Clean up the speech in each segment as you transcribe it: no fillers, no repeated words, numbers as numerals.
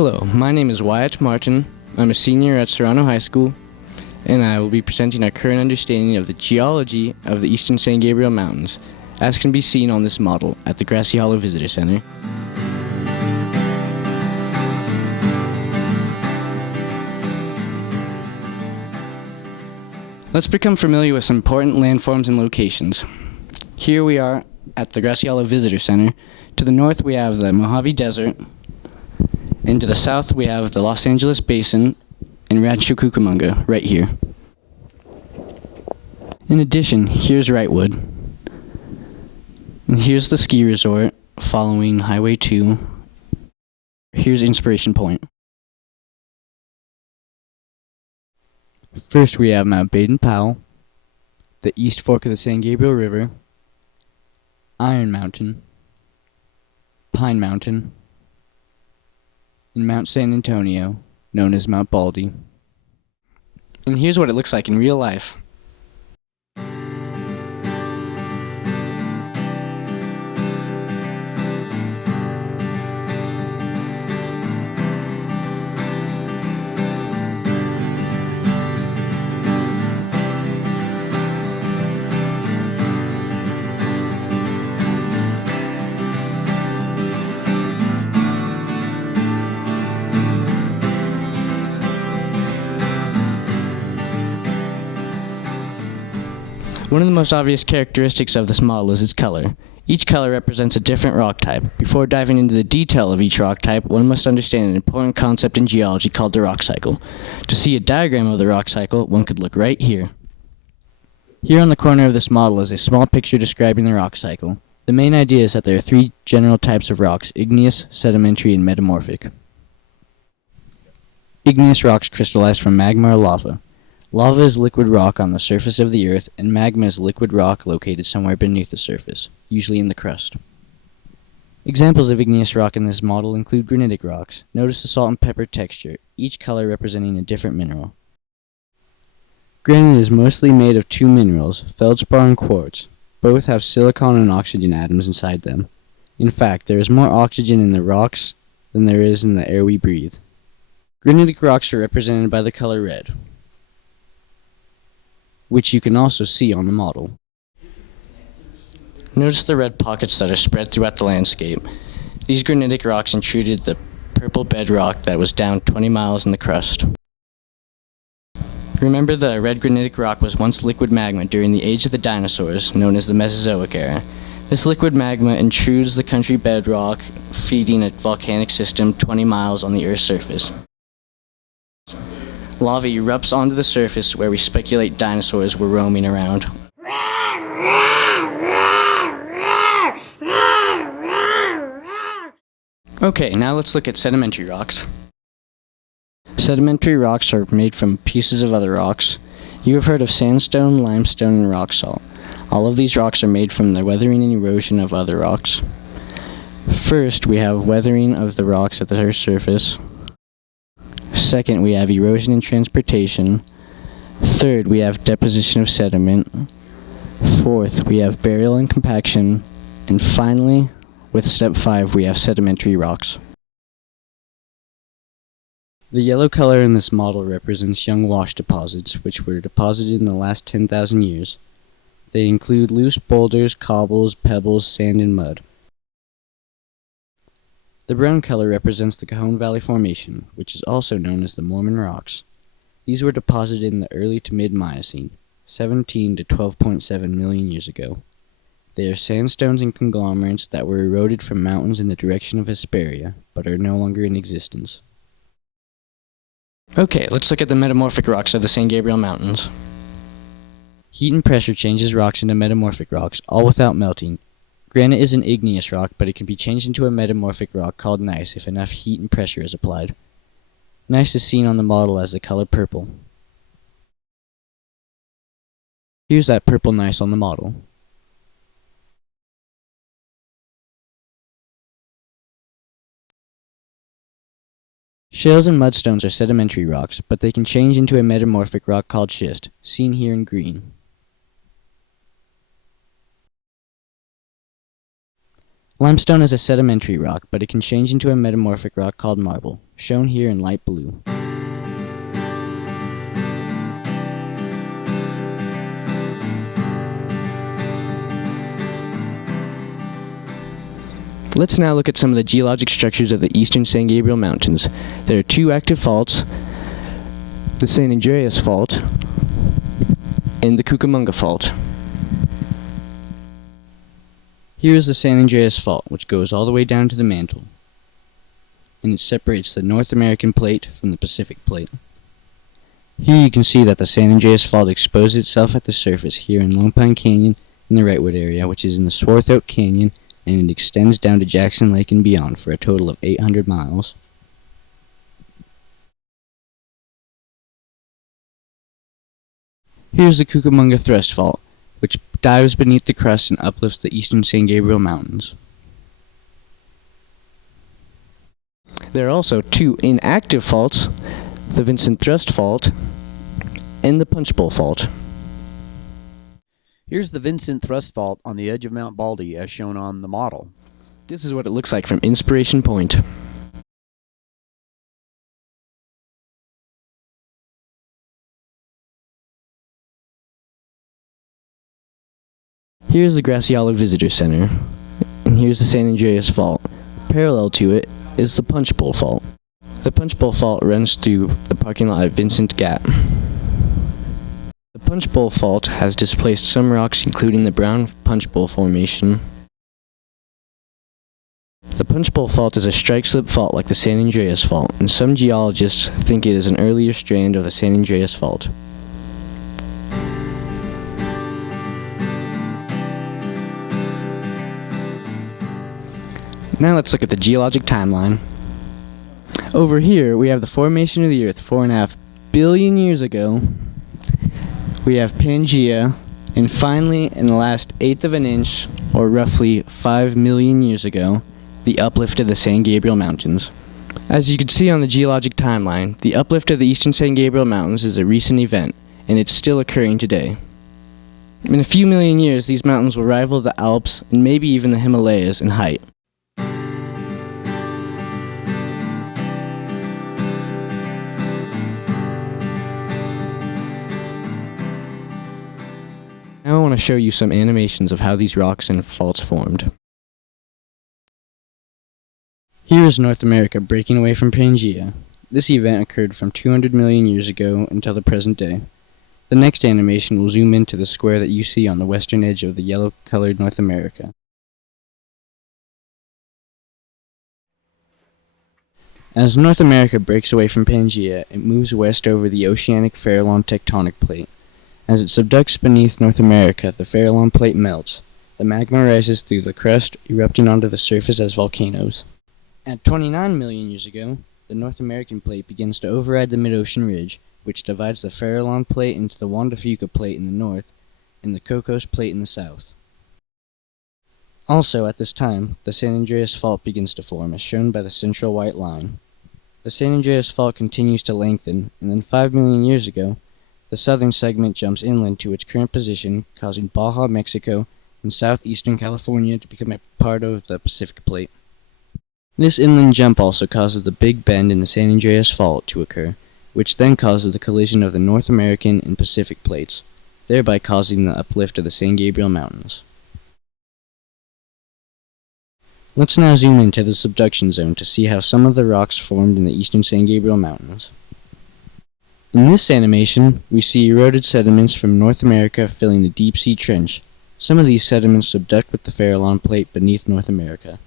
Hello, my name is Wyatt Martin. I'm a senior at Serrano High School, and I will be presenting our current understanding of the geology of the eastern San Gabriel Mountains, as can be seen on this model at the Grassy Hollow Visitor Center. Let's become familiar with some important landforms and locations. Here we are at the Grassy Hollow Visitor Center. To the north we have the Mojave Desert, and to the south we have the Los Angeles Basin and Rancho Cucamonga right here. In addition, here's Wrightwood. And here's the ski resort following Highway 2. Here's Inspiration Point. First we have Mount Baden-Powell, the East Fork of the San Gabriel River, Iron Mountain, Pine Mountain, and Mount San Antonio, known as Mount Baldy. And here's what it looks like in real life. One of the most obvious characteristics of this model is its color. Each color represents a different rock type. Before diving into the detail of each rock type, one must understand an important concept in geology called the rock cycle. To see a diagram of the rock cycle, one could look right here. Here on the corner of this model is a small picture describing the rock cycle. The main idea is that there are three general types of rocks: igneous, sedimentary, and metamorphic. Igneous rocks crystallize from magma or lava. Lava is liquid rock on the surface of the earth, and magma is liquid rock located somewhere beneath the surface, usually in the crust. Examples of igneous rock in this model include granitic rocks. Notice the salt and pepper texture, each color representing a different mineral. Granite is mostly made of two minerals, feldspar and quartz. Both have silicon and oxygen atoms inside them. In fact, there is more oxygen in the rocks than there is in the air we breathe. Granitic rocks are represented by the color red, which you can also see on the model. Notice the red pockets that are spread throughout the landscape. These granitic rocks intruded the purple bedrock that was down 20 miles in the crust. Remember, the red granitic rock was once liquid magma during the age of the dinosaurs, known as the Mesozoic era. This liquid magma intrudes the country bedrock, feeding a volcanic system 20 miles on the Earth's surface. Lava erupts onto the surface where we speculate dinosaurs were roaming around. Okay, now let's look at sedimentary rocks. Sedimentary rocks are made from pieces of other rocks. You have heard of sandstone, limestone, and rock salt. All of these rocks are made from the weathering and erosion of other rocks. First, we have weathering of the rocks at the Earth's surface. Second, we have erosion and transportation. Third, we have deposition of sediment. Fourth, we have burial and compaction. And finally, with step 5, we have sedimentary rocks. The yellow color in this model represents young wash deposits, which were deposited in the last 10,000 years. They include loose boulders, cobbles, pebbles, sand, and mud. The brown color represents the Cajon Valley Formation, which is also known as the Mormon Rocks. These were deposited in the early to mid-Miocene, 17 to 12.7 million years ago. They are sandstones and conglomerates that were eroded from mountains in the direction of Hesperia, but are no longer in existence. Okay, let's look at the metamorphic rocks of the San Gabriel Mountains. Heat and pressure changes rocks into metamorphic rocks, all without melting. Granite is an igneous rock, but it can be changed into a metamorphic rock called gneiss if enough heat and pressure is applied. Gneiss is seen on the model as the color purple. Here's that purple gneiss on the model. Shales and mudstones are sedimentary rocks, but they can change into a metamorphic rock called schist, seen here in green. Limestone is a sedimentary rock, but it can change into a metamorphic rock called marble, shown here in light blue. Let's now look at some of the geologic structures of the eastern San Gabriel Mountains. There are two active faults, the San Andreas Fault and the Cucamonga Fault. Here is the San Andreas Fault, which goes all the way down to the mantle, and it separates the North American Plate from the Pacific Plate. Here you can see that the San Andreas Fault exposed itself at the surface here in Lone Pine Canyon in the Wrightwood area, which is in the Swarthout Canyon, and it extends down to Jackson Lake and beyond for a total of 800 miles. Here's the Cucamonga Thrust Fault, which dives beneath the crust and uplifts the eastern San Gabriel Mountains. There are also two inactive faults, the Vincent Thrust Fault and the Punchbowl Fault. Here's the Vincent Thrust Fault on the edge of Mount Baldy as shown on the model. This is what it looks like from Inspiration Point. Here's the Graciela Visitor Center, and here's the San Andreas Fault. Parallel to it is the Punchbowl Fault. The Punchbowl Fault runs through the parking lot at Vincent Gap. The Punchbowl Fault has displaced some rocks, including the Brown Punchbowl Formation. The Punchbowl Fault is a strike-slip fault like the San Andreas Fault, and some geologists think it is an earlier strand of the San Andreas Fault. Now let's look at the geologic timeline. Over here we have the formation of the Earth 4.5 billion years ago. We have Pangea, and finally, in the last eighth of an inch, or roughly 5 million years ago, the uplift of the San Gabriel Mountains. As you can see on the geologic timeline, the uplift of the eastern San Gabriel Mountains is a recent event, and it's still occurring today. In a few million years, these mountains will rival the Alps and maybe even the Himalayas in height. Now I want to show you some animations of how these rocks and faults formed. Here is North America breaking away from Pangea. This event occurred from 200 million years ago until the present day. The next animation will zoom into the square that you see on the western edge of the yellow-colored North America. As North America breaks away from Pangea, it moves west over the oceanic Farallon Tectonic Plate. As it subducts beneath North America, the Farallon Plate melts. The magma rises through the crust, erupting onto the surface as volcanoes. At 29 million years ago, the North American Plate begins to override the mid-ocean ridge, which divides the Farallon Plate into the Juan de Fuca Plate in the north and the Cocos Plate in the south. Also, at this time, the San Andreas Fault begins to form, as shown by the central white line. The San Andreas Fault continues to lengthen, and then 5 million years ago, the southern segment jumps inland to its current position, causing Baja, Mexico, and southeastern California to become a part of the Pacific Plate. This inland jump also causes the Big Bend in the San Andreas Fault to occur, which then causes the collision of the North American and Pacific Plates, thereby causing the uplift of the San Gabriel Mountains. Let's now zoom into the subduction zone to see how some of the rocks formed in the eastern San Gabriel Mountains. In this animation, we see eroded sediments from North America filling the deep-sea trench. Some of these sediments subduct with the Farallon Plate beneath North America.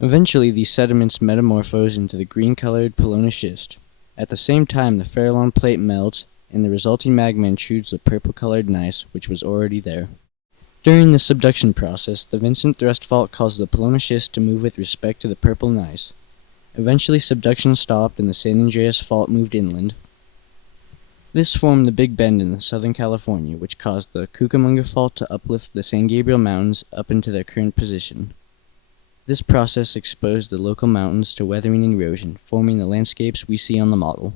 Eventually, these sediments metamorphose into the green-colored Pelona schist. At the same time, the Farallon Plate melts, and the resulting magma intrudes the purple-colored gneiss, which was already there. During the subduction process, the Vincent Thrust Fault caused the Pelona schist to move with respect to the purple gneiss. Eventually, subduction stopped and the San Andreas Fault moved inland. This formed the Big Bend in southern California, which caused the Cucamonga Fault to uplift the San Gabriel Mountains up into their current position. This process exposed the local mountains to weathering and erosion, forming the landscapes we see on the model.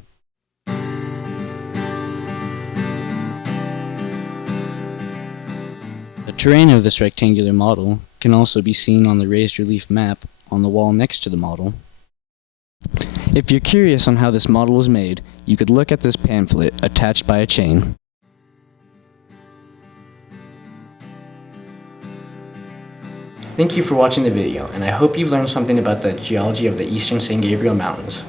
The terrain of this rectangular model can also be seen on the raised relief map on the wall next to the model. If you're curious on how this model was made, you could look at this pamphlet attached by a chain. Thank you for watching the video, and I hope you've learned something about the geology of the eastern San Gabriel Mountains.